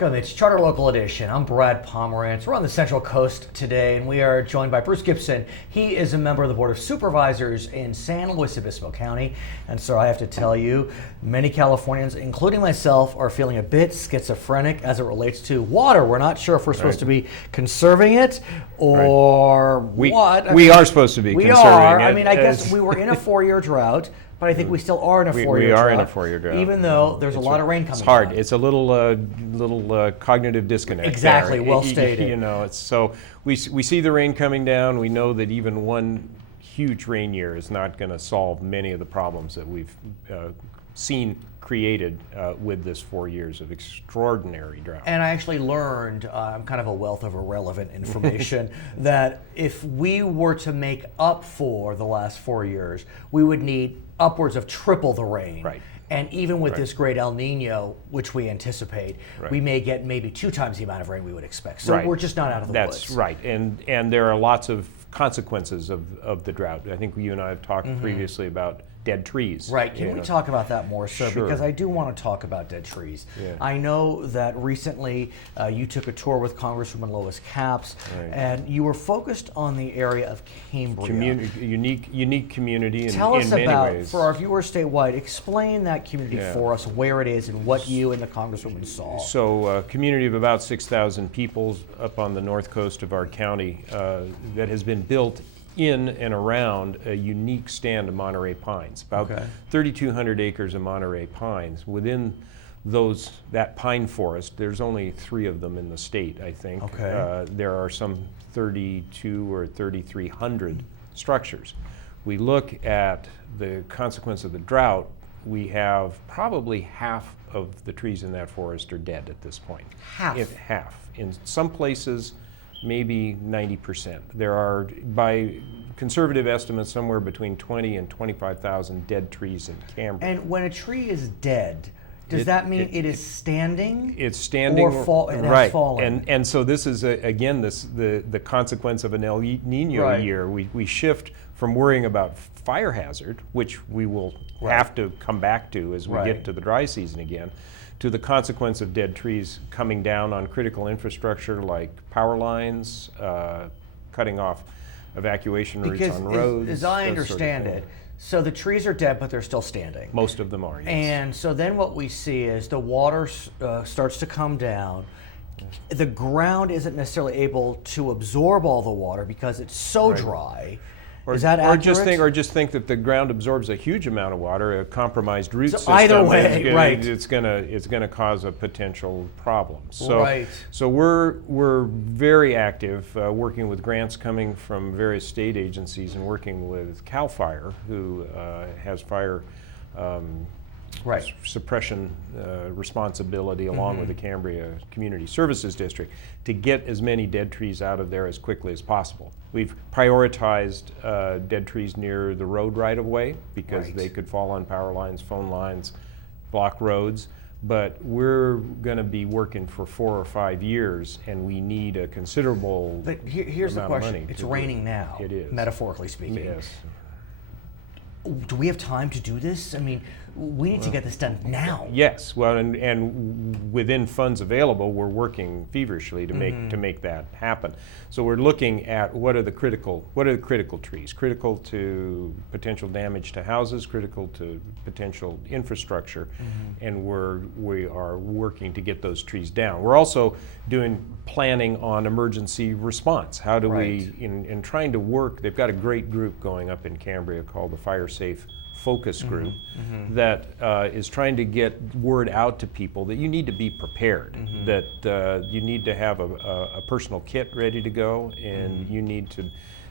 Welcome, it's Charter Local Edition. I'm Brad Pomerance. We're on the Central Coast today, and we are joined by Bruce Gibson. He is a member of the Board of Supervisors in San Luis Obispo County. And so I have to tell you, many Californians, including myself, are feeling a bit schizophrenic as it relates to water. We're not sure if we're supposed to be conserving it or what. We are supposed to be conserving it. I mean, I guess we were in a 4-year drought. But I think we still are in a 4-year drought. We are in a 4-year drought. Even though there's a lot of rain coming. It's hard. down. It's a little cognitive disconnect. Exactly, there. well stated. You know, so we see the rain coming down. We know that even one huge rain year is not going to solve many of the problems that we've seen created with this 4 years of extraordinary drought. And I actually learned, I'm kind of a wealth of irrelevant information, that if we were to make up for the last 4 years, we would need upwards of triple the rain. Right. And even with this great El Nino, which we anticipate, we may get maybe 2 times the amount of rain we would expect. So we're just not out of the woods. That's right. And there are lots of consequences of the drought. I think you and I have talked previously about dead trees. Right. Can we talk about that more, sir? Sure. Because I do want to talk about dead trees. Yeah. I know that recently you took a tour with Congresswoman Lois Capps, and you were focused on the area of Cambria. Unique community in Tell us many about, ways. for our viewers statewide, explain that community for us, where it is, and what you and the Congresswoman saw. So a community of about 6,000 people up on the north coast of our county that has been built in and around a unique stand of Monterey Pines, about 3,200 acres of Monterey Pines. Within that pine forest, there's only 3 of them in the state, I think. There are some 32 or 3,300 structures. We look at the consequence of the drought, we have probably half of the trees in that forest are dead at this point. Half. In some places, maybe 90%. There are, by conservative estimates, somewhere between 20 and 25,000 dead trees in Cambria. And when a tree is dead, does that mean it is standing? It's standing, or has fallen. And so this is again the consequence of an El Nino year. We shift from worrying about fire hazard, which we will have to come back to as we get to the dry season again, to the consequence of dead trees coming down on critical infrastructure like power lines, cutting off evacuation routes on roads. As I understand it, so the trees are dead, but they're still standing. Most of them are, yes. And so then what we see is the water starts to come down. The ground isn't necessarily able to absorb all the water because it's so dry. Is that accurate? Or just think that the ground absorbs a huge amount of water. A compromised root system. Either way, it's gonna cause a potential problem. So we're very active, working with grants coming from various state agencies and working with CAL FIRE, who has fire suppression responsibility along with the Cambria Community Services District to get as many dead trees out of there as quickly as possible. We've prioritized dead trees near the road right-of-way because they could fall on power lines, phone lines, block roads, but we're going to be working for 4 or 5 years and we need a considerable But here's the amount of question. money. It's raining now, It is. metaphorically speaking. Yes. Do we have time to do this? I mean, we need to get this done now. Yes, well, and within funds available, we're working feverishly to make that happen. So we're looking at what are the critical trees, critical to potential damage to houses, critical to potential infrastructure, and we are working to get those trees down. We're also doing planning on emergency response. How do we, in trying to work, they've got a great group going up in Cambria called the Fire Safe Focus Group that is trying to get word out to people that you need to be prepared, that you need to have a personal kit ready to go, and you need to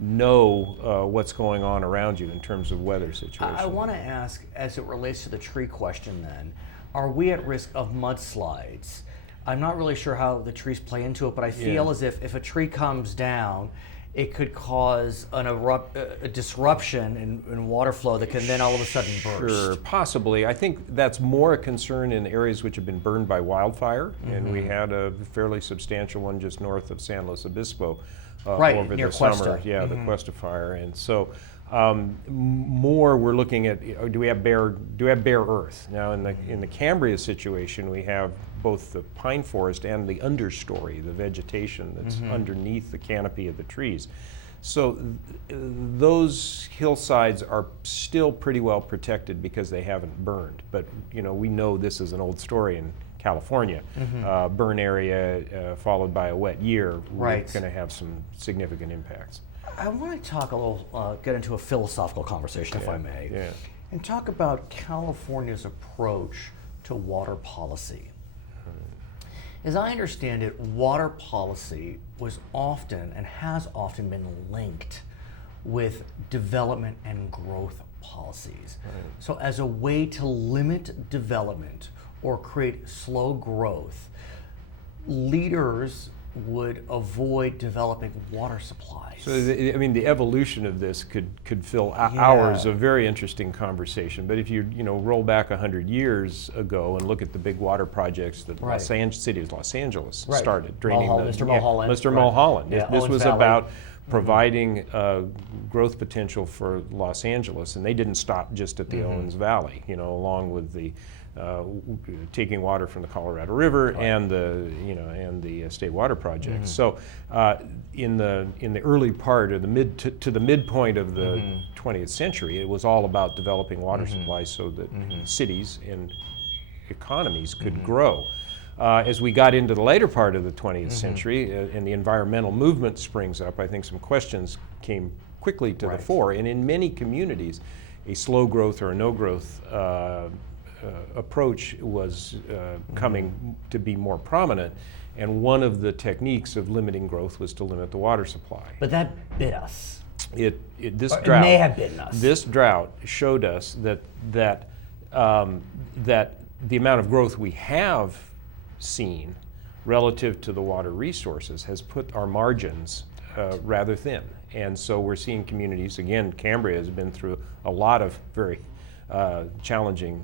know what's going on around you in terms of weather situations. I want to ask, as it relates to the tree question then, are we at risk of mudslides? I'm not really sure how the trees play into it, but I feel as if a tree comes down, it could cause a disruption in water flow that can then all of a sudden burst. Sure, possibly. I think that's more a concern in areas which have been burned by wildfire, and we had a fairly substantial one just north of San Luis Obispo Right, over near the summer. Cuesta. Yeah, the Cuesta fire, and so more we're looking at. Do we have bare earth now? In the Cambria situation, we have both the pine forest and the understory, the vegetation that's underneath the canopy of the trees. So those hillsides are still pretty well protected because they haven't burned. But we know this is an old story in California. Burn area followed by a wet year, we're going to have some significant impacts. I want to talk a little, get into a philosophical conversation, if I may, and talk about California's approach to water policy. As I understand it, water policy was often and has often been linked with development and growth policies. So as a way to limit development or create slow growth, leaders would avoid developing water supplies. So the evolution of this could fill hours of very interesting conversation. But if you roll back 100 years ago and look at the big water projects that city of Los Angeles started, draining Mr. Mulholland. Mr. Mulholland. Yeah, This Owens was Valley. about providing growth potential for Los Angeles, and they didn't stop just at the Owens Valley. Along with the taking water from the Colorado River and the state water project. So in the early part of the midpoint of the 20th century, it was all about developing water supplies so that cities and economies could grow. As we got into the later part of the 20th century and the environmental movement springs up, I think some questions came quickly to the fore. And in many communities, a slow growth or a no growth approach was coming to be more prominent, and one of the techniques of limiting growth was to limit the water supply. But that bit us. It Drought, may have bitten us. This drought showed us that the amount of growth we have seen relative to the water resources has put our margins rather thin, and so we're seeing communities. Again, Cambria has been through a lot of very challenging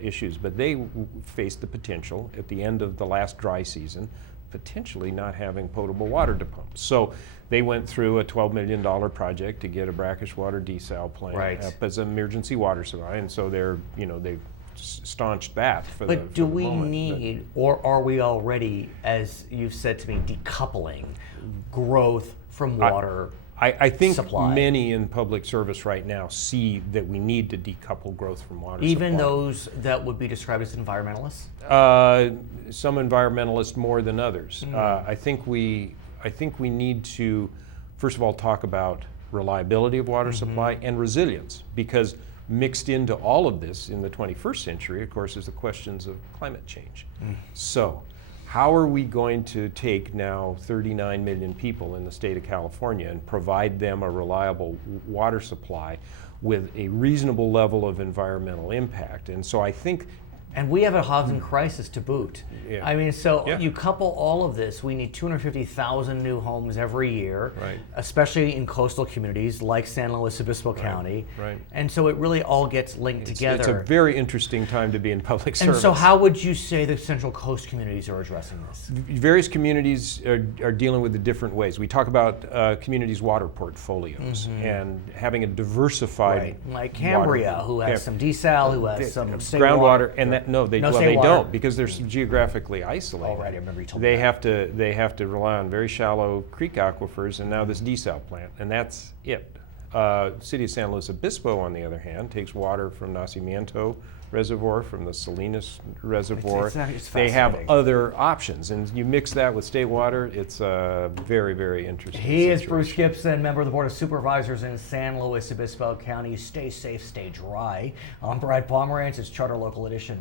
issues, but they faced the potential at the end of the last dry season, potentially not having potable water to pump. So they went through a $12 million project to get a brackish water desal plant up as an emergency water supply, and so they've staunched that for the moment. But do we need, or are we already, as you've said to me, decoupling growth from water? I think supply. Many in public service right now see that we need to decouple growth from water Even supply. those that would be described as environmentalists? Some environmentalists more than others. I think we need to, first of all, talk about reliability of water supply and resilience, because mixed into all of this in the 21st century, of course, is the questions of climate change. So, how are we going to take now 39 million people in the state of California and provide them a reliable water supply with a reasonable level of environmental impact? And so I think... And we have a housing crisis to boot. Yeah. I mean, so you couple all of this, we need 250,000 new homes every year, especially in coastal communities like San Luis Obispo County. And so it really all gets linked together. It's a very interesting time to be in public service. And so how would you say the Central Coast communities are addressing this? Various communities are dealing with it different ways. We talk about communities' water portfolios and having a diversified like Cambria, who has some desal, who has some state groundwater, water. and that they don't, because they're geographically isolated. I remember you told me that. They have to rely on very shallow creek aquifers, and now this desal plant, and that's it. City of San Luis Obispo, on the other hand, takes water from Nacimiento Reservoir, from the Salinas Reservoir. They have other options, and you mix that with state water, it's a very, very interesting He is situation. Bruce Gibson, member of the Board of Supervisors in San Luis Obispo County. Stay safe, stay dry. I'm Brad Pomerance. It's Charter Local Edition.